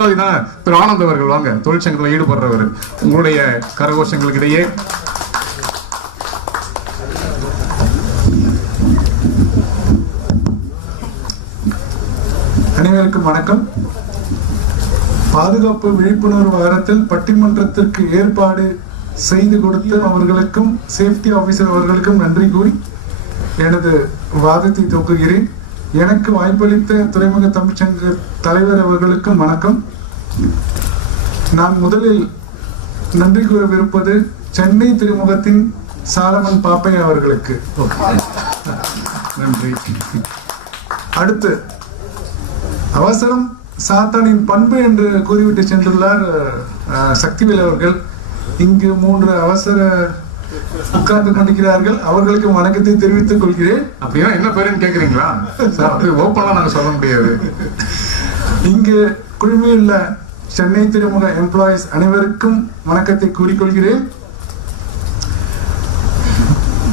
திரு ஆனந்த் அவர்கள் வாங்க, தொழிற்சங்கத்தில் ஈடுபடுறவர். உங்களுடைய கரகோஷங்களுக்கு இடையே அனைவருக்கும் வணக்கம். பாதுகாப்பு விழிப்புணர்வு வாரத்தில் பட்டிமன்றத்திற்கு ஏற்பாடு செய்து கொடுத்து அவர்களுக்கும் சேஃப்டி ஆபீசர் அவர்களுக்கும் நன்றி கூறி எனது வாதத்தை துவக்குகிறேன். எனக்கு வாய்ப்பளித்த துறைமுக தமிழ்ச்சங்க தலைவர் அவர்களுக்கும் வணக்கம். நான் முதலில் நன்றி கூறவிருப்பது சென்னை துறைமுகத்தின் சாலமன் பாப்பையா அவர்களுக்கு நன்றி. அடுத்து, அவசரம் சாத்தானின் பண்பு என்று கூறிவிட்டு சென்றுள்ளார் சக்திவேல் அவர்கள். இங்கு 3 அவசர உட்கார்ந்து கொண்டிருக்கிறார்கள். அவர்களுக்கு வணக்கத்தை தெரிவித்துக் கொள்கிறேன். அப்படின்னா என்ன பேருன்னு கேக்குறீங்களா? ஓப்பனா நாங்க சொல்ல முடியாது. இங்கு குழுமையுள்ள சென்னை துறைமுக எம்ப்ளாயிஸ் அனைவருக்கும் வணக்கத்தை கூறிக்கொள்கிறேன்.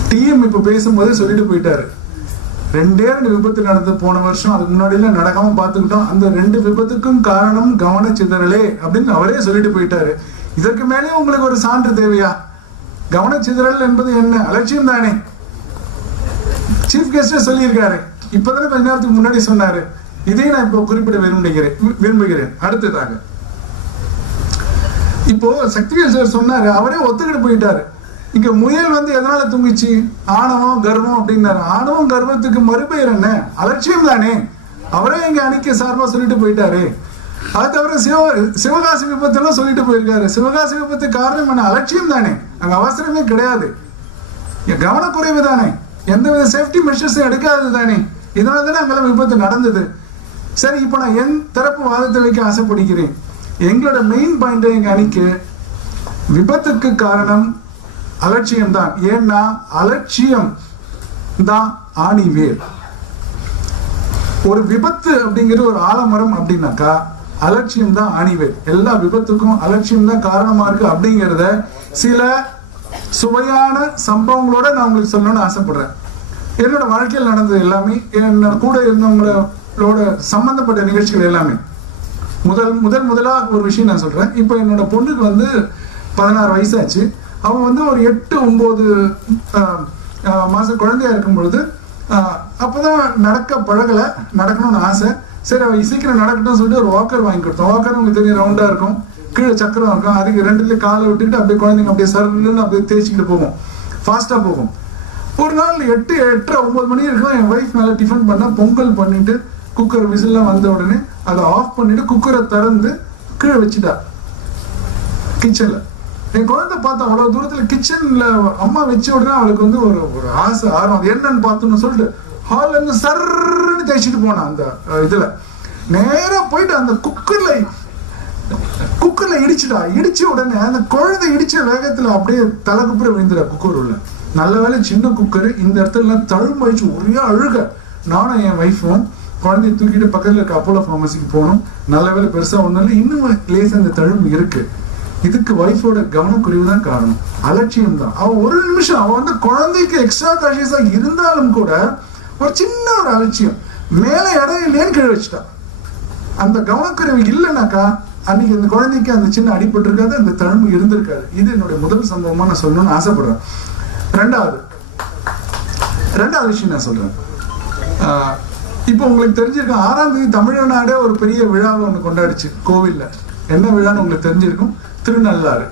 டிஎம் இப்ப பேசும்போது சொல்லிட்டு போயிட்டாரு, 2 விபத்து நடந்து போன வருஷம், அதுக்கு முன்னாடி எல்லாம் நடக்காம பார்த்துக்கிட்டோம். அந்த 2 விபத்துக்கும் காரணம் கவனச்சிதறலே அப்படின்னு அவரே சொல்லிட்டு போயிட்டாரு. இதற்கு மேலே உங்களுக்கு ஒரு சான்று தேவையா? கவனச்சிதறல் என்பது என்ன? அலட்சியம் தானே. சீஃப் கெஸ்ட் சொல்லியிருக்காரு, இப்பதானே கொஞ்ச நேரத்துக்கு முன்னாடி சொன்னாரு. இதையும் நான் இப்போ குறிப்பிட விரும்புகிறேன். அடுத்ததாக, இப்போ சக்திவேல் சார் சொன்னாரு, அவரே ஒத்துக்கிட்டு போயிட்டாரு. இங்க முயல் எதனால தூங்கிச்சு? ஆணவம் கர்வம் அப்படின்னாரு. ஆணவம் கர்வத்துக்கு மறுபெயர் என்ன? அலட்சியம் தானே. அவரே இங்க அணிக்க சார்பா சொல்லிட்டு போயிட்டாரு. அது தவிர சிவகாசி விபத்து எல்லாம் சொல்லிட்டு போயிருக்காரு. சிவகாசி விபத்து காரணம் என்ன? அலட்சியம் தானே. அங்க அவசரமே கிடையாது, கவனக்குறைவு தானே, எந்தவித சேஃப்டி மெஷர்ஸும் எடுக்காதது தானே. இதனால தானே அங்கெல்லாம் விபத்து நடந்தது. சரி, இப்போ நான் என் தரப்பு வாதத்தை வைக்க ஆசைப்படுகிறேன். எங்களோட மெயின் பாயிண்ட், எங்க அணிக்கு விபத்துக்கு காரணம் அலட்சியம் தான். ஏன்னா அலட்சியம் தான் ஆணிவேர். ஒரு விபத்து அப்படிங்கிற ஒரு ஆலமரம் அப்படின்னாக்கா அலட்சியம் தான் ஆணிவேர். எல்லா விபத்துக்கும் அலட்சியம் தான் காரணமா இருக்கு அப்படிங்கிறத சில சுவையான சம்பவங்களோட நான் உங்களுக்கு சொல்லணும்னு ஆசைப்படுறேன். என்னோட வாழ்க்கையில் நடந்தது எல்லாமே, என்ன கூட இருந்தவங்களோட சம்பந்தப்பட்ட நிகழ்ச்சிகள் எல்லாமே. முதலா ஒரு விஷயம் நான் சொல்றேன். இப்போ என்னோட பொண்ணுக்கு 16 வயசாச்சு. அவன் ஒரு 8-9 மாசம் குழந்தையா இருக்கும் பொழுது அப்பதான் நடக்க பழகல, நடக்கணும்னு ஆசை. சரி, அவன் சீக்கிரம் நடக்கணும்னு சொல்லிட்டு ஒரு வாக்கர் வாங்கி கொடுத்தோம். வாக்கர் உங்களுக்கு தெரியும், ரவுண்டா இருக்கும், கீழே சக்கரம் இருக்கும். அதுக்கு 2 காலை விட்டுட்டு அப்படியே குழந்தைங்க அப்படியே சருன்னு அப்படியே தேய்ச்சிக்கிட்டு போகும், ஃபாஸ்டா போகும். ஒரு நாள் 8, 8:30, 9 மணி இருக்கும். என் ஒய்ஃப் நல்லா டிஃபன் பண்ண, பொங்கல் பண்ணிட்டு குக்கர் விசில்லாம் வந்த உடனே அதை ஆஃப் பண்ணிட்டு குக்கரை திறந்து கீழே வச்சுட்டா கிச்சன்ல. என் குழந்தை பார்த்தா அவ்வளவு தூரத்துல கிச்சன்ல அம்மா வச்ச உடனே அவளுக்கு ஒரு ஆசை, ஆர்வம், அது என்னன்னு பார்த்தோம்னு சொல்லிட்டு ஹால்ல இருந்து சர்ன்னு தேய்ச்சிட்டு போனா. அந்த இதுல நேரா போயிட்டு அந்த குக்கர்ல இடிச்சுட்டா. இடிச்ச உடனே அந்த குழந்தை இடிச்ச வேகத்துல அப்படியே தலை குப்புற விழுந்துடா குக்கர் உள்ள. நல்ல வேலை சின்ன குக்கர். இந்த இடத்துல தழும்பழிச்சு ஒரே அழுக. நானும் என் ஒய்ஃபும் குழந்தைய தூக்கிட்டு பக்கத்துல இருக்க அப்போலோ ஃபார்மசிக்கு போனோம். நல்ல வேலை பெருசா ஒண்ணும் இல்லை, இன்னும் லேசா அந்த தழும்பு இருக்கு. இதுக்கு வைஃபோட கவனக்குறைவு தான் காரணம், அலட்சியம் தான். அவன் ஒரு நிமிஷம் அவன் குழந்தைக்கு எக்ஸ்ட்ரா கான்ஷியஸா இருந்தாலும் கூட ஒரு சின்ன ஒரு அலட்சியம், மேலே இடம் இல்லைன்னு கீழே வச்சுட்டா. அந்த கவனக்குறைவு இல்லைனாக்கா அன்னைக்கு அந்த குழந்தைக்கு அந்த சின்ன அடிபட்டு இருக்காது, அந்த தழும்பு இருந்திருக்காது. இது என்னுடைய முதல் சம்பவமா நான் சொல்லணும்னு ஆசைப்படுறேன். ரெண்டாவது விஷயம் நான் சொல்றேன். இப்போ உங்களுக்கு தெரிஞ்சிருக்கும், 6ஆம் தேதி தமிழ்நாடே ஒரு பெரிய விழாவை ஒன்று கொண்டாடிச்சு கோவில்ல. என்ன விழான்னு உங்களுக்கு தெரிஞ்சிருக்கும், திருநள்ளாறு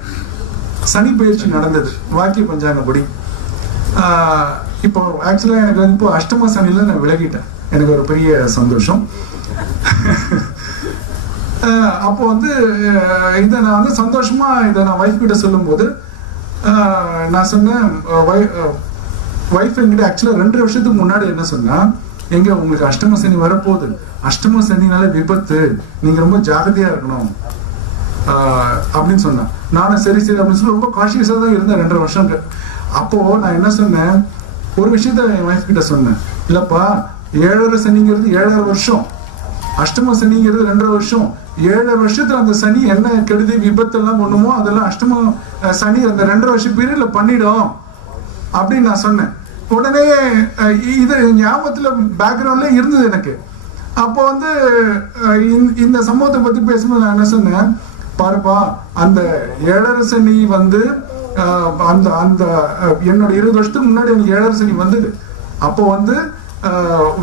சனி பயிற்சி நடந்தது வாக்கிய பஞ்சாங்கப்படி. இப்போ ஆக்சுவலா எனக்கு இப்போ அஷ்டம சனியில நான் விலகிட்டேன். எனக்கு ஒரு பெரிய சந்தோஷம். அப்போ இதை நான் சந்தோஷமா இதை நான் ஒய்ஃப் கிட்ட சொல்லும் போது நான் சொன்னேன், ஒய்ஃப் என்கிட்ட ஆக்சுவலா 2 வருஷத்துக்கு முன்னாடி என்ன சொன்னா, எங்க உங்களுக்கு அஷ்டம சனி வரப்போகுது, அஷ்டம சனினால விபத்து, நீங்க ரொம்ப ஜாகிரதையா இருக்கணும் அப்படின்னு சொன்னேன். நானும் சரி அப்படின்னு சொல்லி ரொம்ப கான்ஷியஸா தான் இருந்தேன் 2.5 வருஷம். அப்போ நான் என்ன சொன்னேன், ஒரு விஷயத்த என் ஒய்ஃப் கிட்ட சொன்னேன், இல்லப்பா 7.5 சனிங்கிறது 7.5 வருஷம், அஷ்டம சனிங்கிறது 2.5 வருஷம். 7.5 வருஷத்துல அந்த சனி என்ன கெடுதி விபத்து எல்லாம் பண்ணுமோ அதெல்லாம் அஷ்டம சனி அந்த 2.5 வருஷம் பீரியட்ல பண்ணிடும் அப்படின்னு நான் சொன்னேன். உடனே இது ஞாபகத்துல பேக்ரவுண்ட்ல இருந்தது எனக்கு. அப்போ வந்து இந்த சம்பவத்தை பத்தி பேசும்போது நான் என்ன சொன்னேன், பாருப்பா அந்த ஏழரை சனி வந்து அந்த அந்த என்னோட 20 வருஷத்துக்கு முன்னாடி எனக்கு ஏழரை சனி வந்தது. அப்போ வந்து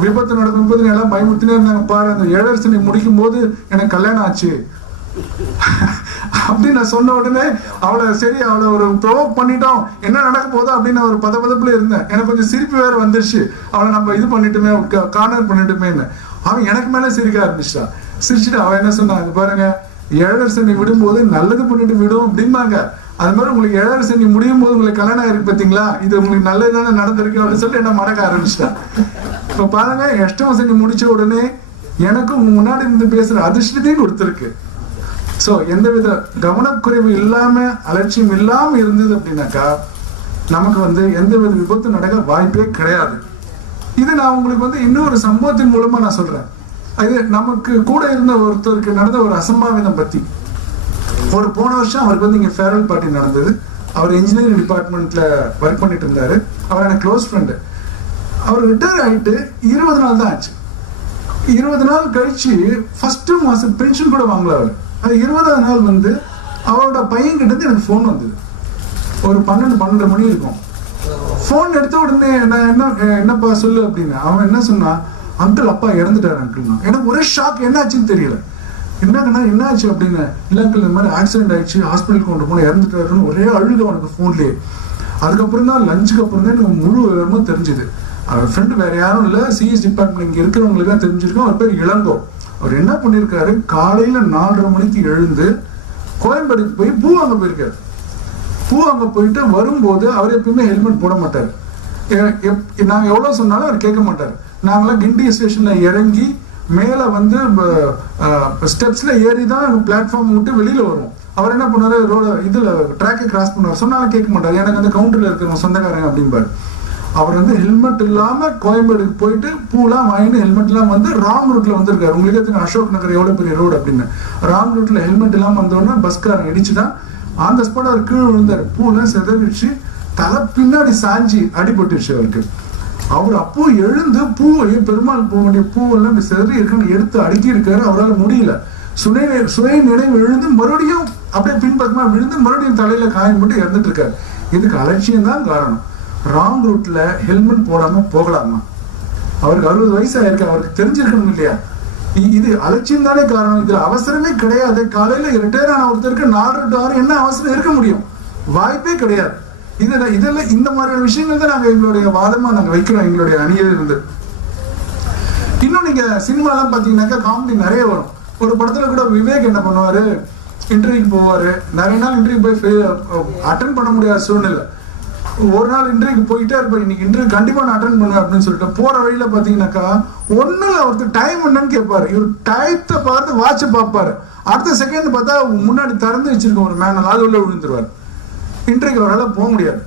விபத்து நடக்கும்போது எல்லாம் பயமுறுத்தினே இருந்தாங்க, பாரு அந்த ஏழரை சனி முடிக்கும் போது எனக்கு கல்யாணம் ஆச்சு அப்படின்னு நான் சொன்ன உடனே அவளை ஒரு ப்ரொவோக் பண்ணிட்டோம், என்ன நடக்க போதோ அப்படின்னு ஒரு பதப்பதப்புல இருந்தேன். எனக்கு கொஞ்சம் சிரிப்பு வேற வந்துருச்சு, அவளை நம்ம இது பண்ணிட்டுமே கார்னர் பண்ணிட்டுமேன்னு. அவன் எனக்கு மேல சிரிக்க ஆரம்பிச்சிட்டா. சிரிச்சுட்டு அவன் என்ன சொன்னான், பாருங்க ஏழரை சனி விடும்போது நல்லது பண்ணிட்டு விடும் அப்படிம்பாங்க, அது மாதிரி உங்களுக்கு ஏழரை சனி முடியும் போது உங்களுக்கு கல்யாணம் ஆயிருக்கு பார்த்தீங்களா, இது உங்களுக்கு நல்லது தானே நடந்திருக்கு அப்படின்னு சொல்லிட்டு என்ன மறக்க ஆரம்பிச்சிட்டான். இப்ப பாருங்க அஷ்டம சனி முடிச்ச உடனே எனக்கும் முன்னாடி இருந்து பேசுற அதிர்ஷ்டத்தையும் கொடுத்துருக்கு. சோ எந்தவித கவனக்குறைவு இல்லாம அலட்சியம் இல்லாம இருந்தது அப்படின்னாக்கா நமக்கு வந்து எந்தவித விபத்து நடக்க வாய்ப்பே கிடையாது. இது நான் உங்களுக்கு வந்து இன்னொரு சம்பவத்தின் மூலமா நான் சொல்றேன். அது நமக்கு கூட இருந்த ஒருத்தருக்கு நடந்த ஒரு அசம்பாவிதம் பத்தி. ஒரு போன வருஷம் அவருக்கு வந்து இங்க ஃபேர்வெல் பார்ட்டி நடந்தது. அவர் இன்ஜினியரிங் டிபார்ட்மெண்ட்ல ஒர்க் பண்ணிட்டு இருந்தாரு. அவர் எனக்கு க்ளோஸ் ஃப்ரெண்டு. அவர் ரிட்டையர் ஆயிட்டு 20 நாள் தான் ஆச்சு. 20 நாள் கழிச்சு ஃபர்ஸ்ட் மாசம் பென்ஷன் கூட வாங்கல அவர். அது 20ஆவது நாள் வந்து அவரோட பையன் கிட்ட இருந்து எனக்கு ஃபோன் வந்தது. ஒரு 12 மணி இருக்கும். ஃபோன் எடுத்த உடனே என்னப்பா சொல்லு அப்படின்னு. அவன் என்ன சொன்னா, அங்கிள் அப்பா இறந்துட்டாரு அங்கிள்னா. எனக்கு ஒரே ஷாக், என்ன ஆச்சுன்னு தெரியல. என்னங்கன்னா என்ன ஆச்சு அப்படின்னு. இல்லை அங்கிள் இந்த மாதிரி ஆக்சிடென்ட் ஆயிடுச்சு, ஹாஸ்பிட்டலுக்கு கொண்டு போன இறந்துட்டாருன்னு ஒரே அழுக அவனுக்கு ஃபோன்லேயே. அதுக்கப்புறம் தான் லஞ்சுக்கு அப்புறம் தான் எனக்கு முழு விவரமும் தெரிஞ்சுது. அவர் ஃப்ரெண்டு வேற யாரும் இல்லை, சிஎஸ் டிபார்ட்மெண்ட் இங்கே இருக்கிறவங்களுக்கு தான் தெரிஞ்சிருக்கோம். அவர் பேர் இளங்கோ. அவர் என்ன பண்ணிருக்காரு, காலையில 4:30 மணிக்கு எழுந்து கோயம்பேடுக்கு போய் பூ வாங்க போயிருக்காரு. பூ வாங்க போயிட்டு வரும்போது அவர் எப்பயுமே ஹெல்மெட் போட மாட்டாரு. நாங்க எவ்வளவு சொன்னாலும் அவர் கேட்க மாட்டாரு. நாங்களாம் கிண்டி ஸ்டேஷன்ல இறங்கி மேல வந்து ஸ்டெப்ஸ்ல ஏறி தான் பிளாட்ஃபார்ம் விட்டு வெளியில வருவோம். அவர் என்ன பண்ணாரு, இதுல ட்ராக்கை கிராஸ் பண்ணுவார். சொன்னாலும் கேட்க மாட்டாரு, எனக்கு அந்த கவுண்டர்ல இருக்கிறவங்க சொந்தக்காரங்க அப்படின்பாரு. அவர் வந்து ஹெல்மெட் இல்லாம கோயம்பேடுக்கு போயிட்டு பூலாம் வாங்கிட்டு ஹெல்மெட் எல்லாம் வந்து ராங் ரூட்ல வந்திருக்காரு. உங்களுக்கு தெரியும் அசோக் நகர் எவ்வளவு பெரிய ரோடு அப்படின்னு. ராங் ரூட்ல ஹெல்மெட் இல்லாம வந்தோடனே பஸ்காரன் இடிச்சுதான் அந்த ஸ்பாட் அவர் கீழே விழுந்தாரு. பூலாம் செதறிச்சு, தலை பின்னாடி சாஞ்சி அடிபட்டுருச்சு அவருக்கு. அவர் அப்போ எழுந்து பெருமாள் போக வேண்டிய பூவெல்லாம் செதறி இருக்குன்னு எடுத்து அடுக்கி இருக்காரு. அவரால் முடியல. சுய நினைவு எழுந்து மறுபடியும் அப்படியே பின்பக்கமா விழுந்து மறுபடியும் தலையில காயம் போட்டு இறந்துட்டு இருக்காரு. இதுக்கு அலட்சியம் தான் காரணம். ராங் ரூட்ல ஹெல்மெட் போடாம போகலாமா? அவருக்கு 60 வயசு ஆயிருக்கு, அவருக்கு தெரிஞ்சிருக்கணும் இல்லையா? இது அலட்சியம் தானே காரணம். இதுல அவசரமே கிடையாது. காலையில ரிட்டையர் ஆன ஒருத்தருக்கு 4 to 6 என்ன அவசரம் இருக்க முடியும்? வாய்ப்பே கிடையாது. இதெல்லாம் இந்த மாதிரியான விஷயங்கள் தான் நாங்க எங்களுடைய வாதமா நாங்க வைக்கிறோம் எங்களுடைய அணியில இருந்து. இன்னும் நீங்க சினிமாலாம் பாத்தீங்கன்னாக்கா காமெடி நிறைய வரும். ஒரு படத்துல கூட விவேக் என்ன பண்ணுவாரு, இன்டர்வியூக்கு போவாரு. நிறைய நாள் இன்டர்வியூ போய் அட்டன் பண்ண முடியாத சூழ்நிலை. ஒரு நாள் இன்டர்வியூக்கு போயிட்டே இருப்பாரு, இன்னைக்கு இன்டர்வியூ கண்டிப்பா நான் அட்டன் பண்ணுவேன் அப்படின்னு சொல்லிட்டு போற வழியில பாத்தீங்கன்னாக்கா ஒண்ணுல ஒருத்தர் டைம் என்னன்னு கேட்பாரு. இவர் டயத்தை பார்த்து வாட்சை பார்ப்பாரு. அடுத்த செகண்ட் பார்த்தா முன்னாடி திறந்து வச்சிருக்க ஒரு மேனல் அது உள்ள விழுந்துருவாரு. இன்டர்வியூக்கு அவரால் போக முடியாது.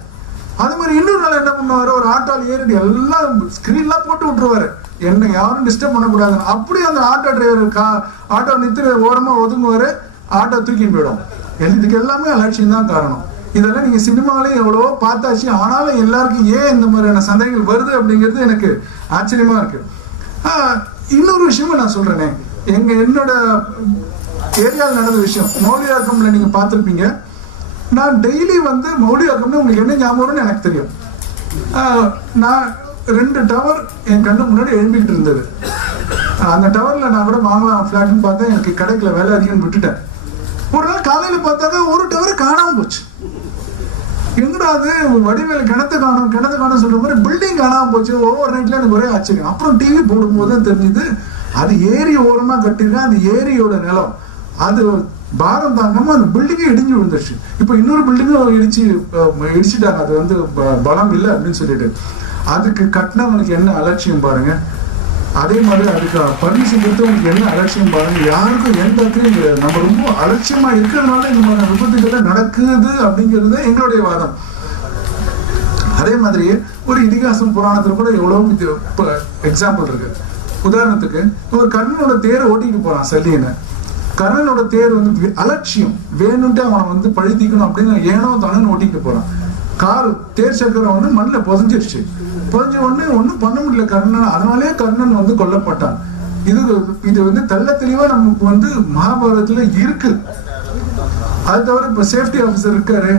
அது மாதிரி இன்னொரு நாள் என்ன பண்ணுவாரு, ஒரு ஆட்டோல ஏறிட்டு எல்லாம் ஸ்கிரீன்லாம் போட்டு விட்டுருவாரு, என்ன யாரும் டிஸ்டர்ப் பண்ணக்கூடாது. அப்படியே அந்த ஆட்டோ டிரைவர் ஆட்டோ நிறுத்தி ஓரமா ஒதுங்குவாரு, ஆட்டோ தூக்கின்னு போயிடும். இதுக்கு எல்லாமே அலட்சியம் தான் காரணம். இதெல்லாம் நீங்க சினிமாவிலேயே எவ்வளவோ பார்த்தாச்சு. ஆனாலும் எல்லாருக்கும் ஏன் இந்த மாதிரியான சந்தேகங்கள் வருது அப்படிங்கிறது எனக்கு ஆச்சரியமா இருக்கு. இன்னொரு விஷயமும் நான் சொல்றேனே, என்னோட ஏரியாவில் நடந்த விஷயம் மௌலியாக்கம்ல நீங்க பார்த்திருப்பீங்க. நான் டெய்லி வந்து மௌலியாக்கம்னு உங்களுக்கு என்ன ஞாபகம்னு எனக்கு தெரியும். நான் 2 டவர் என் கண்ணு முன்னாடி எழும்பிக்கிட்டு இருந்தது. அந்த டவர்ல நான் கூட வாங்கலாம் ஃபிளாட்னு பார்த்தேன், எனக்கு கிடைக்கல, வேலை அதிகம்னு விட்டுட்டேன். ஒரு நாள் காலையில பார்த்தாக்க ஒரு டவர் காணாம போச்சு. எங்கடா அது, வடிவேல் கிணத்து காணும் சொல்ற மாதிரி பில்டிங் காணாம போச்சு. ஓவர் நைட்ல எனக்கு ஒரே ஆச்சரியம். அப்புறம் டிவி போடும்போது தான் தெரிஞ்சுது, அது ஏரி ஓரமா கட்டிருக்கேன். அது ஏரியோட நிலம். அது பாரம் தாங்காம அந்த பில்டிங்கே இடிஞ்சு விழுந்துருச்சு. இப்ப இன்னொரு பில்டிங்கும் இடிச்சுட்டாங்க. அது வந்து பலம் இல்லை அப்படின்னு சொல்லிட்டு. அதுக்கு கட்டினவனுக்கு என்ன அலட்சியம் பாருங்க. அதே மாதிரி அதுக்கு பர்மிஷன் கொடுத்தவங்களுக்கு என்ன அலட்சியம் பாருங்க. யாருக்கும் எந்த இடத்துலையும் நம்ம ரொம்ப அலட்சியமா இருக்கிறதுனால இந்த மாதிரி விபத்துகள் நடக்குது அப்படிங்கிறது எங்களுடைய வாதம். அதே மாதிரி ஒரு இதிகாசம் புராணத்துல கூட எவ்வளவு எக்ஸாம்பிள் இருக்கு. உதாரணத்துக்கு ஒரு கர்ணனோட தேரை ஓட்டிட்டு போறான் சல்லியனை. கர்ணனோட தேர் வந்து அலட்சியம், வேணும்ட்டு அவனை வந்து பழி தீக்கணும் அப்படின்னு ஏனோ தானு ஓட்டிட்டு போறான். கார் தேர் சக்கரம் வந்து மண்ணில் புதஞ்சிருச்சு. புதஞ்ச உடனே ஒன்றும் பண்ண முடியல கர்ணன். அதனாலே கர்ணன் வந்து கொல்லப்பட்டான். இது வந்து தெள்ள தெளிவா நமக்கு வந்து மகாபாரதத்துல இருக்கு. அது தவிர இப்ப சேஃப்டி ஆஃபீஸர் இருக்காரு,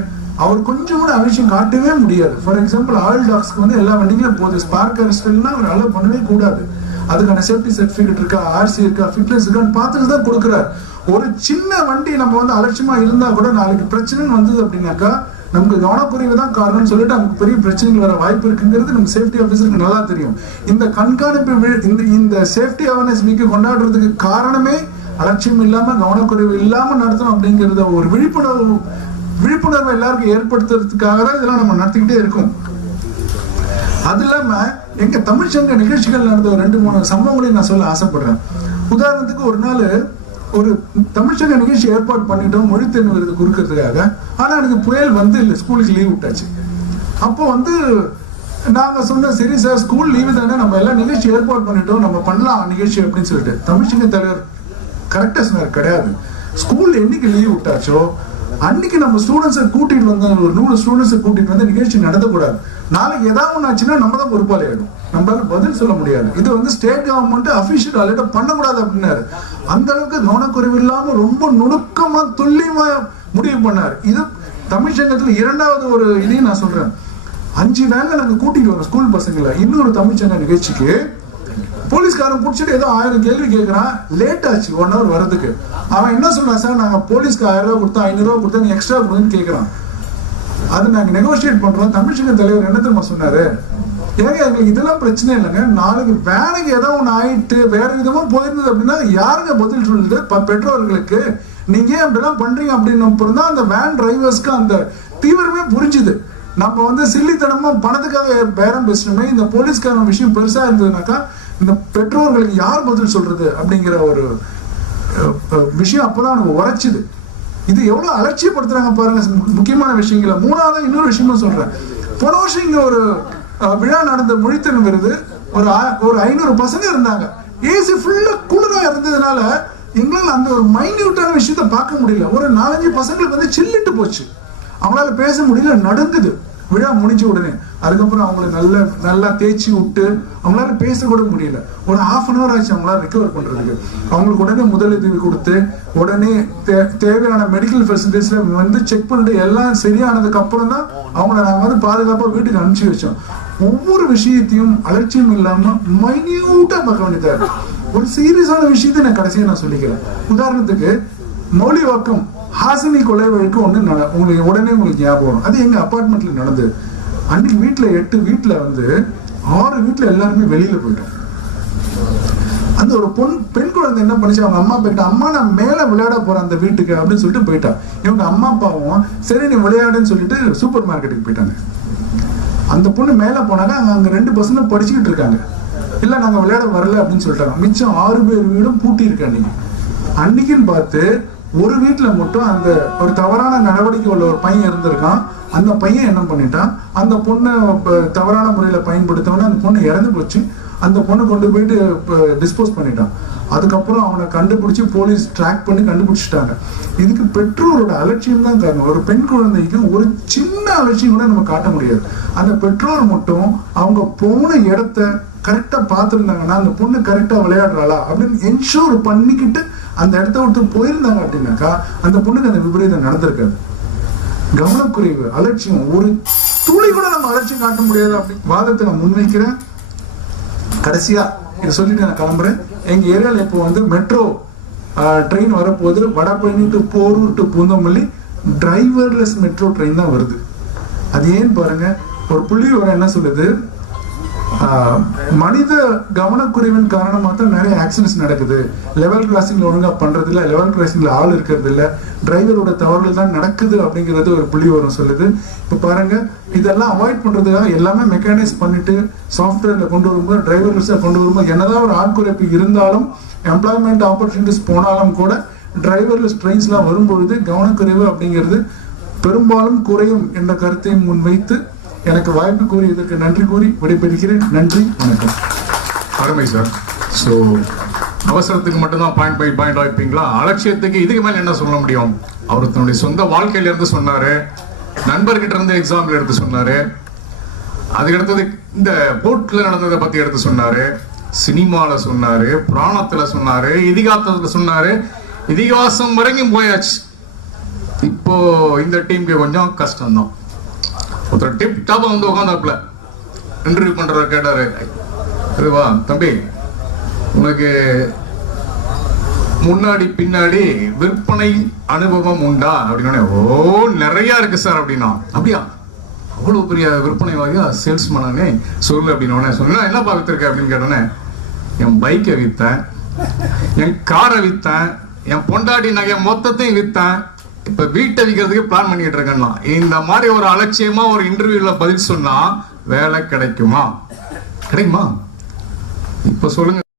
அவர் கொஞ்சம் கூட அலட்சியம் காட்டவே முடியாது. ஃபார் எக்ஸாம்பிள் ஆயில் டாக்ஸ்க்கு வந்து எல்லா வண்டிகளும் போகுது, ஸ்பார்க் அரெஸ்ட்னா அவர் அலோவ் பண்ணவே கூடாது. அதுக்கான சேஃப்டி சர்டிபிகேட் இருக்கா, ஆர்சி இருக்கா, ஃபிட்னஸ் இருக்கான்னு பார்த்துட்டு தான் கொடுக்குறாரு. ஒரு சின்ன வண்டி நம்ம வந்து அலட்சியமா இருந்தா கூட நாளைக்கு பிரச்சனைன்னு வந்தது அப்படின்னாக்கா நமக்கு கவனக்குறைவு தான் காரணம்னு சொல்லிட்டு நமக்கு பெரிய பிரச்சனைகள் வர வாய்ப்பு இருக்குங்கிறது நம்ம சேஃப்டி ஆஃபீஸருக்கு நல்லா தெரியும். இந்த கண்காணிப்பு இந்த சேஃப்டி அவேர்னஸ் வீக் கொண்டாடுறதுக்கு காரணமே அலட்சியம் இல்லாம கவனக்குறைவு இல்லாம நடத்தணும் அப்படிங்கறத ஒரு விழிப்புணர்வை எல்லாருக்கும் ஏற்படுத்துறதுக்காக தான் இதெல்லாம் நம்ம நடத்திக்கிட்டே இருக்கோம். அது இல்லாம எங்க தமிழ்ச்சங்க நிகழ்ச்சிகள் நடந்த ஒரு 2-3 சம்பவங்களையும் நான் சொல்ல ஆசைப்படுறேன். உதாரணத்துக்கு ஒரு நாள் ஒரு தமிழ்ச்சங்க நிகழ்ச்சி ஏற்பாடு பண்ணிட்டோம் மொழித்தேர்வு விருது கொடுக்கறதுக்காக. ஆனா எனக்கு புயல் வந்து இல்லை, ஸ்கூலுக்கு லீவ் விட்டாச்சு. அப்போ வந்து நாங்க சொன்ன சரி சார் ஸ்கூல் லீவு தானே, நம்ம எல்லாம் நிகழ்ச்சி ஏற்பாடு பண்ணிட்டோம், நம்ம பண்ணலாம் நிகழ்ச்சி அப்படின்னு சொல்லிட்டு தமிழ்ச்சங்க தலைவர் கரெக்டா சொன்னார், கிடையாது, ஸ்கூல் என்னைக்கு லீவ் விட்டாச்சோ அன்னைக்கு நம்ம ஸ்டூடெண்ட்ஸை கூட்டிட்டு வந்த ஒரு 100 ஸ்டூடெண்ட்ஸை கூட்டிட்டு வந்து நிகழ்ச்சி நடத்தக்கூடாது. நாளைக்கு ஏதாவது ஒன்று ஆச்சுன்னா நம்ம தான் பொறுப்பாளி ஆயிடும், நம்மளால பதில் சொல்ல முடியாது. இது வந்து ஸ்டேட் கவர்மெண்ட் அபிஷியல் அலர்ட் பண்ணக்கூடாது அப்படின்னாரு. அந்த அளவுக்கு கவனக்குறைவு இல்லாம ரொம்ப நுணுக்கமா துல்லியமா முடிவு பண்ணாரு. இது தமிழ்ச்சங்கத்துல 2வது ஒரு இதையும் நான் சொல்றேன். 5 வேன்ல நாங்க கூட்டிட்டு வரோம் ஸ்கூல் பசங்களை இன்னொரு தமிழ்ச்சங்க நிகழ்ச்சிக்கு. போலீஸ்காரன் பிடிச்சிட்டு ஏதோ 1000 கேள்வி கேட்கறான், லேட் ஆச்சு 1 hour வர்றதுக்கு. அவன் என்ன சொன்னான், சார் நாங்க போலீஸ்க்கு 1000 ரூபாய் கொடுத்தா 500 ரூபாய் கொடுத்தா நீ எக்ஸ்ட்ரா கொடுன்னு கேட்கறான். அது நாங்க நெகோசியேட் பண்றோம். தமிழ்ச்சங்க தலைவர் என்ன தெரியுமா சொன்னாரு, ஏங்க எங்களுக்கு இதெல்லாம் பிரச்சனை இல்லைங்க, நாளைக்கு வேலைக்கு ஏதோ ஒண்ணு ஆயிட்டு வேற விதமா போயிருந்தது அப்படின்னா யாருங்க பதில் சொல்லுது பெற்றோர்களுக்கு, நீங்க ஏன் அப்படிலாம் பண்றீங்க அப்படின்னு தான் அந்த வேன் டிரைவர்ஸ்க்கு அந்த தீவிரமே புரிஞ்சுது. நம்ம வந்து சில்லித்தனமா பணத்துக்காக பேரம் பேசணுமே, இந்த போலீஸ்காரன் விஷயம் பெருசா இருந்ததுனாக்கா இந்த பெற்றோர்களுக்கு யார் பதில் சொல்றது அப்படிங்கிற ஒரு விஷயம் அப்பதான் எனக்கு உரைச்சுது. இது எவ்வளவு அலட்சியப்படுத்துறாங்க பாருங்க முக்கியமான விஷயங்களை. 3வது இன்னொரு விஷயமா சொல்றேன். போன வருஷம் இங்க ஒரு விழா நடந்த மொழித்திறன் விருது, ஒரு 500 பசங்க இருந்தாங்க. ஏசி ஃபுல்லா குளிரா இருந்ததுனால எங்களால் அந்த ஒரு மைன்யூட்டான விஷயத்த பார்க்க முடியல. ஒரு 4-5 பசங்களுக்கு வந்து சில்லிட்டு போச்சு, அவங்களால பேச முடியல, நடுங்குது விழா முடிஞ்ச உடனே. அதுக்கப்புறம் அவங்களை நல்லா தேய்ச்சி விட்டு அவங்களால பேச கூட முடியல. ஒரு 1/2 hour ஆச்சு அவங்களால ரிகவர் பண்றதுக்கு. அவங்களுக்கு உடனே முதலுதவி கொடுத்து உடனே தேவையான மெடிக்கல் ஃபெசிலிட்டிஸ்ல வந்து செக் பண்ணிட்டு எல்லாம் சரியானதுக்கு அப்புறம் தான் அவங்கள நாங்க வந்து பாதுகாப்பா வீட்டுக்கு அனுப்பிச்சு வச்சோம். ஒவ்வொரு விஷயத்தையும் அலட்சியம் இல்லாம மைன்யூட்டா பார்க்க வேண்டியதா இருக்கு. ஒரு சீரியஸான விஷயத்தை நான் கடைசியா நான் சொல்லிக்கிறேன். உதாரணத்துக்கு மௌலிவாக்கம் ஹாசினி கொலை வழக்கு ஒண்ணு உங்களுக்கு உடனே உங்களுக்கு ஞாபகம் வரும். அது எங்க அபார்ட்மெண்ட்ல நடந்தது. அன்னைக்கு வீட்டுல 8 வீட்டுல வந்து 6 வீட்டுல எல்லாருமே வெளியில போயிட்டோம். அந்த ஒரு பெண் குழந்தை என்ன பண்ணிச்சு, அவங்க அம்மா போயிட்டா, அம்மா நான் மேல விளையாட போறேன் அந்த வீட்டுக்கு அப்படின்னு சொல்லிட்டு போயிட்டா. இவங்க அம்மா அப்பாவும் சரி நீ விளையாடுன்னு சொல்லிட்டு சூப்பர் மார்க்கெட்டுக்கு போயிட்டாங்க. அந்த பொண்ணு மேல போனாங்க, அங்க 2 பசங்க படிச்சுக்கிட்டு இருக்காங்க. இல்ல நாங்க விளையாட வரல அப்படின்னு சொல்லிட்டாங்க. மிச்சம் 6 பேர் வீடும் பூட்டி இருக்கு. அன்னைக்குன்னு பார்த்து ஒரு வீட்டுல மட்டும் அந்த ஒரு தவறான நடவடிக்கை உள்ள ஒரு பையன் இருந்திருக்கான். அந்த பையன் என்ன பண்ணிட்டான், அந்த பொண்ணை தவறான முறையில பயன்படுத்தவன அந்த பொண்ணு இறந்து போச்சு. அந்த பொண்ணை கொண்டு போயிட்டு டிஸ்போஸ் பண்ணிட்டான். அதுக்கப்புறம் அவனை கண்டுபிடிச்சு போலீஸ் ட்ராக் பண்ணி கண்டுபிடிச்சிட்டாங்க. இதுக்கு பெற்றோரோட அலட்சியம் தான் காரணம். ஒரு பெண் குழந்தைக்கு ஒரு சின்ன அலட்சியம் கூட நம்ம காட்ட முடியாது. அந்த பெற்றோர் மட்டும் அவங்க போன இடத்த கரெக்டா பார்த்துருந்தாங்கன்னா அந்த பொண்ணு கரெக்டா விளையாடுறாளா அப்படின்னு என்ஷூர் பண்ணிக்கிட்டு அந்த இடத்த விட்டு போயிருந்தாங்க அப்படின்னாக்கா அந்த பொண்ணுக்கு அந்த விபரீதம் நடந்திருக்காது. கவனக்குறைவு, அலட்சியம், ஒரு துளி கூட நம்ம அலட்சியம் காட்ட முடியாது அப்படி வாதத்தை நான் முன்வைக்கிறேன். கடைசியா இதை சொல்லிட்டு நான் கிளம்புறேன். எங்க ஏரியால இப்போ வந்து மெட்ரோ ட்ரெயின் வரப்போது. Vadapalani to Porur to Poonamallee driverless metro train தான் வருது. அது ஏன்னு பாருங்க. ஒரு புள்ளி வர என்ன சொல்லுது, மனித கவனக்குறைவின் காரணமா தான் நிறைய ஆக்சிடென்ட்ஸ் நடக்குது. லெவல் கிராசிங்ல ஒழுங்கா பண்றது இல்ல, லெவல் கிராசிங்ல ஆள் இருக்கிறது இல்ல, டிரைவரோட தவறுகள் தான் நடக்குது அப்படிங்கிறது ஒரு புள்ளி வரும் சொல்லுது. இப்ப பாருங்க, இதெல்லாம் அவாய்ட் பண்றதுக்காக எல்லாமே மெக்கானைஸ் பண்ணிட்டு சாஃப்ட்வேர்ல கொண்டு வரும்போது, டிரைவர்லெஸ்ஸா கொண்டு வரும்போது என்னதான் ஒரு ஆட்குறைப்பு இருந்தாலும், எம்ப்ளாய்மெண்ட் ஆப்பர்ச்சுனிட்டிஸ் போனாலும் கூட டிரைவர்லெஸ் ட்ரெயின்ஸ்லாம் வரும்பொழுது கவனக்குறைவு அப்படிங்கிறது பெரும்பாலும் குறையும் என்ற கருத்தை முன்வைத்து எனக்கு வாய்ப்பு கூறி இதற்கு நன்றி கூறி விடைபெறுகிறேன். நன்றி, வணக்கம். அருமை சார். ஸோ அவசரத்துக்கு மட்டும்தான் பாயிண்ட் பை பாயிண்ட் வைப்பீங்களா? அலட்சியத்துக்கு இதுக்கு மேல என்ன சொல்ல முடியும்? அவர் தன்னுடைய சொந்த வாழ்க்கையில இருந்து சொன்னாரு, நண்பர்கிட்ட இருந்து எக்ஸாம்பிள் எடுத்து சொன்னாரு, அதுக்கடுத்தது இந்த போர்ட்ல நடந்ததை பத்தி எடுத்து சொன்னாரு. சினிமால சொன்னாரு, புராணத்துல சொன்னாரு, இதிகாசத்துல சொன்னாரு, இதிகாசம் வரைக்கும் போயாச்சு. இப்போ இந்த டீமுக்கு கொஞ்சம் கஷ்டம்தான். ஒருத்தர் டிப் டாப் வந்து உட்காந்தாப்புல இன்டர்வியூ பண்றவர் கேட்டாரு, இதுவா தம்பி உனக்கு முன்னாடி பின்னாடி விற்பனை அனுபவம் உண்டா அப்படின்னா, ஓ நிறைய இருக்கு சார் அப்படின்னா. அப்படியா, அவ்வளவு பெரிய விற்பனை வாங்கியா சேல்ஸ்மேனே சொல்லு அப்படின்னு சொன்னா, என்னப்பா வித்திருக்க அப்படின்னு கேட்டோன்னே, என் பைக்கை வித்தேன், என் காரை வித்தேன், என் பொண்டாட்டி நகை மொத்தத்தையும் வித்தேன், இப்ப வீட்டை விற்கிறதுக்கு பிளான் பண்ணிட்டு இருக்கேன்னா. இந்த மாதிரி ஒரு அலட்சியமா ஒரு இன்டர்வியூல பதில் சொன்னா வேலை கிடைக்குமா? கிடைக்குமா? இப்ப சொல்லுங்க.